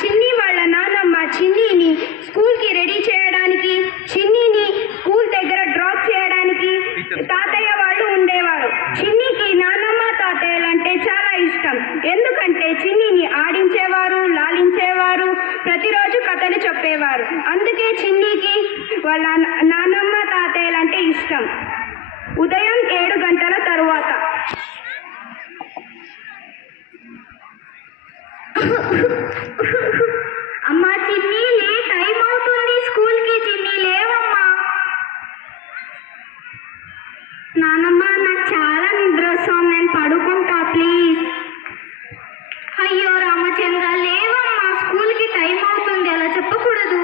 చిన్ని వాళ్ళ నాన్నమ్మ చిన్నిని స్కూల్కి రెడీ చేయడానికి, చిన్నిని స్కూల్ దగ్గర డ్రాప్ చేయడానికి తాతయ్య వాళ్ళు ఉండేవారు. చిన్నికి నాన్నమ్మ తాతయ్యలంటే చాలా ఇష్టం. ఎందుకంటే చిన్నిని ఆడించేవారు, లాలించేవారు, ప్రతిరోజు కథలు చెప్పేవారు. అందుకే చిన్నికి వాళ్ళ నాన్నమ్మ తాతయ్యలంటే ఇష్టం. ఉదయం 7 గంటల తరువాత అమ్మా చిన్ని టైం అవుతుంది స్కూల్కి. చిన్ని లేవమ్మా. నానమ్మ నాకు చాలా నిద్ర వస్తుంది, నేను పడుకుంటా ప్లీజ్. అయ్యో రామచంద్ర లేవమ్మా, స్కూల్కి టైం అవుతుంది, అలా చెప్పకూడదు.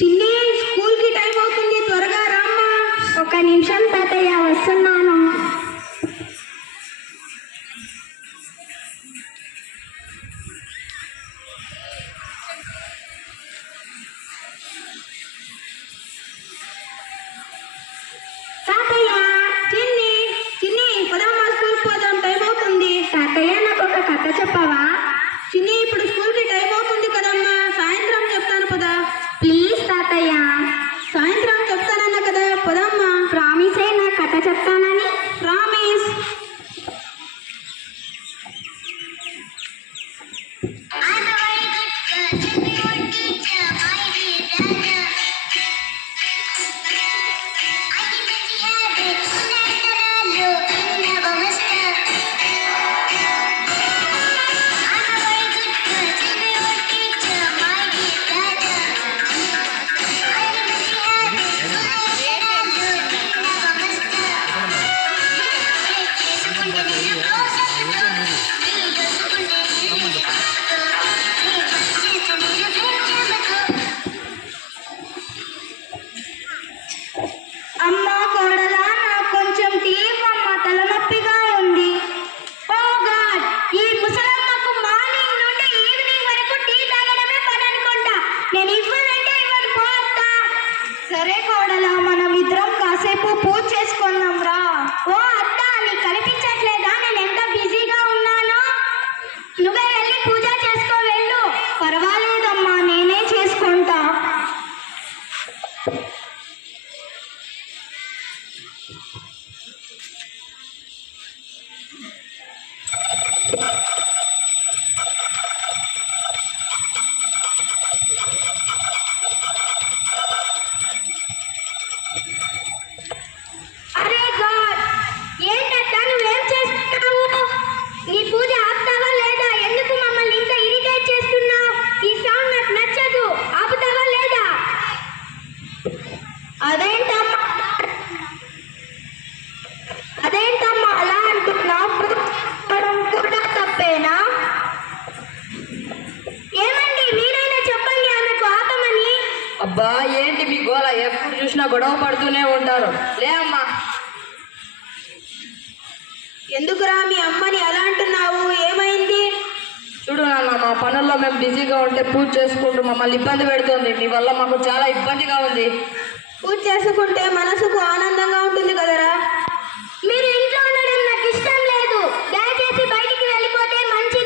చిన్ని స్కూల్కి టైం అవుతుంది, త్వరగా రామ్మా. 1 నిమిషం తాతయ్య, వస్తున్నాను. తాతయ్య చిన్ని చిన్ని పదమ్మా, స్కూల్కి పోదాం, టైం అవుతుంది. తాతయ్య నాకు ఒక కథ చెప్పవా? చిన్ని ఇప్పుడు స్కూల్కి టైం అవుతుంది కదమ్మా, సాయంత్రం చెప్తాను పదా. ప్లీజ్ తాతయ్య. సాయంత్రం చెప్తానన్నా కదా, పదమ్మా. ప్రామిసే నా కథ చెప్తానని? ప్రామిస్. అమ్మా కోడలా, నాకు కొంచెం టీ ఇవ్వమ్మా, తలనొప్పిగా ఉంది. ఓ గాడ్, ఈ ముసలమ్మకు మార్నింగ్ నుండి ఈవినింగ్ వరకు టీ తాగడమే పని అనుకుంటా. నేను ఇవ్వనంటే ఇవ్వను, పోతా. సరే కోడలా, మనం ఇద్దరం కాసేపు పూజ చేసుకుందాం రా. ఓ అత్త, నీకు కనిపించట్లేదా నేను ఎంత బిజీగా ఉన్నానో? నువ్వే వెళ్ళి పూజ చేసుకో వెళ్ళు. పర్వాలేదమ్మా, నేనే చేసుకుంటా. అరే గాడ్, ఏంటంట నువ్వేం చేస్తున్నావు? నీ పూజ ఆపుతావా లేదా? ఎందుకు మమ్మల్ని ఇంత ఇరిటేట్ చేస్తున్నావు? ఈ సౌండ్ నాకు నచ్చదు, ఆపుతావా లేదా? అదేంటమ్మా అలా అంటున్నావు? కూడా తప్పేనా? ఏమండి, మీరైనా చెప్పండి ఆమెకు ఆపమని. అబ్బా ఏంటి మీ గోల, ఎప్పుడు చూసినా గొడవ పడుతూనే ఉంటారు. లే అమ్మా. ఎందుకురా మీ అమ్మని అలా అంటున్నావు? ఏమైంది? చూడు నాన్న, మా పనుల్లో మేము బిజీగా ఉంటే పూజ చేసుకుంటూ మమ్మల్ని ఇబ్బంది పెడుతుంది. మీ వల్ల మాకు చాలా ఇబ్బందిగా ఉంది. పూజ చేసుకుంటే మనసుకు ఆనందంగా ఉంటుంది కదరా. మీరు ఇంట్లో ఉండడం నాకు ఇష్టం లేదు. దయచేసి బయటికి వెళ్ళిపోతే మంచిది.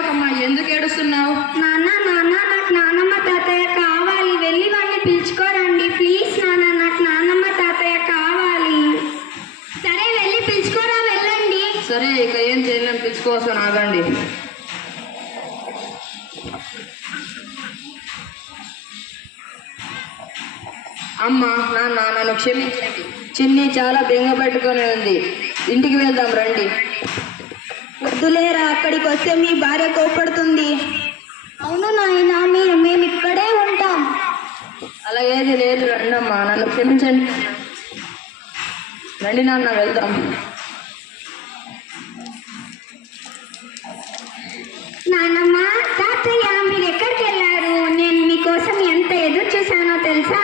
ఏడవకమ్మా, ఎందుకు ఏడుస్తున్నావు? నాన్న నాన్న నాకు నానమ్మ తాతయ్య కావాలి, వెళ్ళి వాళ్ళని పిలుచుకోరండి ప్లీజ్ నాన్న, నాకు నానమ్మ తాతయ్య కావాలి. సరే వెళ్ళి పిలుచుకోరా, వెళ్ళండి. సరే ఇక ఏం చేయలేం, పిలుచుకోవస్తాను, ఆగండి. అమ్మ నాన్న నన్ను క్షమించండి, చిన్ని చాలా బెంగ పెట్టుకొని ఉంది, ఇంటికి వెళ్దాం రండి. వద్దులేరా, అక్కడికి వస్తే మీ భార్య కోపడుతుంది. అవును నాయన, మేము ఇక్కడే ఉంటాం. అలా ఏది లేదు, రండమ్మా, నన్ను క్షమించండి. రండి నాన్న, వెళ్దాం. నానమ్మ తాతయ్య మీరు ఎక్కడికి వెళ్ళారు? నేను మీకోసం ఎంత ఎదురు చూశానో తెలుసా?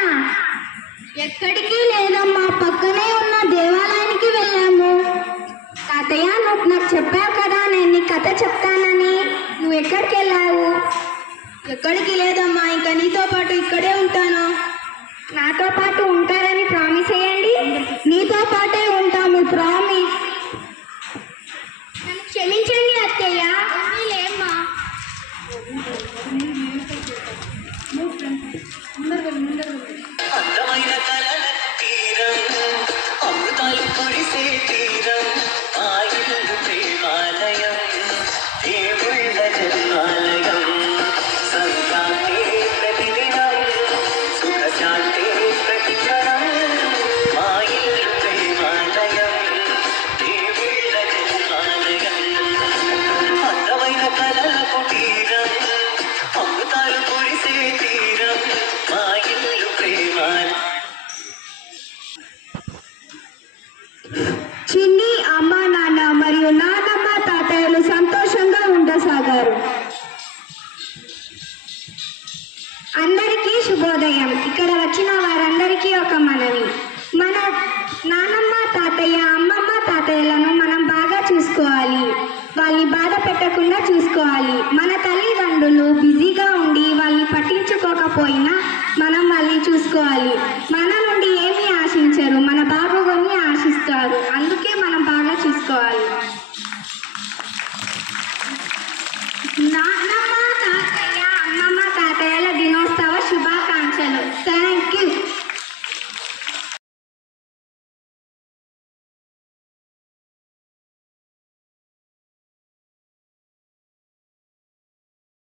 ఎక్కడికి లేదమ్మా, పక్కనే ఉన్న దేవాలయానికి వెళ్ళాము. తాతయ్య నువ్వు నాకు చెప్పావు కదా నేను నీ కథ చెప్తానని, నువ్వు ఎక్కడికి వెళ్ళావు? ఎక్కడికి లేదమ్మా, ఇంకా నీతో పాటు ఇక్కడే ఉంటాను. నాతో పాటు ఉంటారని ప్రామిస్ చేయండి. నీతో పాటే ఉంటాము, ప్రామిస్. నన్ను క్షమించండి అత్తయ్య. లేమ్మా, అందమైన కలల తీరం, అమృతాలు కురిసే తీరం, ఆ ఇల్లు ప్రేమాలయం, దేవుళ్ళ జన్మాలయం, సంక్రాంతి ప్రతిదినం, సుఖశాంతి ప్రతిక్షణం, మా ఇల్లు ప్రేమాలయం, దేవుళ్ళ జన్మాలయం. అందమైన కలల కుటీరం, అమృతాలు కురిసే తీరం, మా ఇల్లు ప్రేమాలయం. చిన్ని అమ్మ నాన్న మరియు నాన్నమ్మ తాతయ్యలు సంతోషంగా ఉండసాగారు. అందరికీ శుభోదయం. ఇక్కడ వచ్చిన వారందరికీ ఒక మనవి, మన నానమ్మ తాతయ్య అమ్మమ్మ తాతయ్యలను మనం బాగా చూసుకోవాలి, వాళ్ళని బాధ పెట్టకుండా చూసుకోవాలి. మన తల్లిదండ్రులు బిజీగా ఉండి వాళ్ళని పట్టించుకోకపోయినా మనం వాళ్ళని చూసుకోవాలి.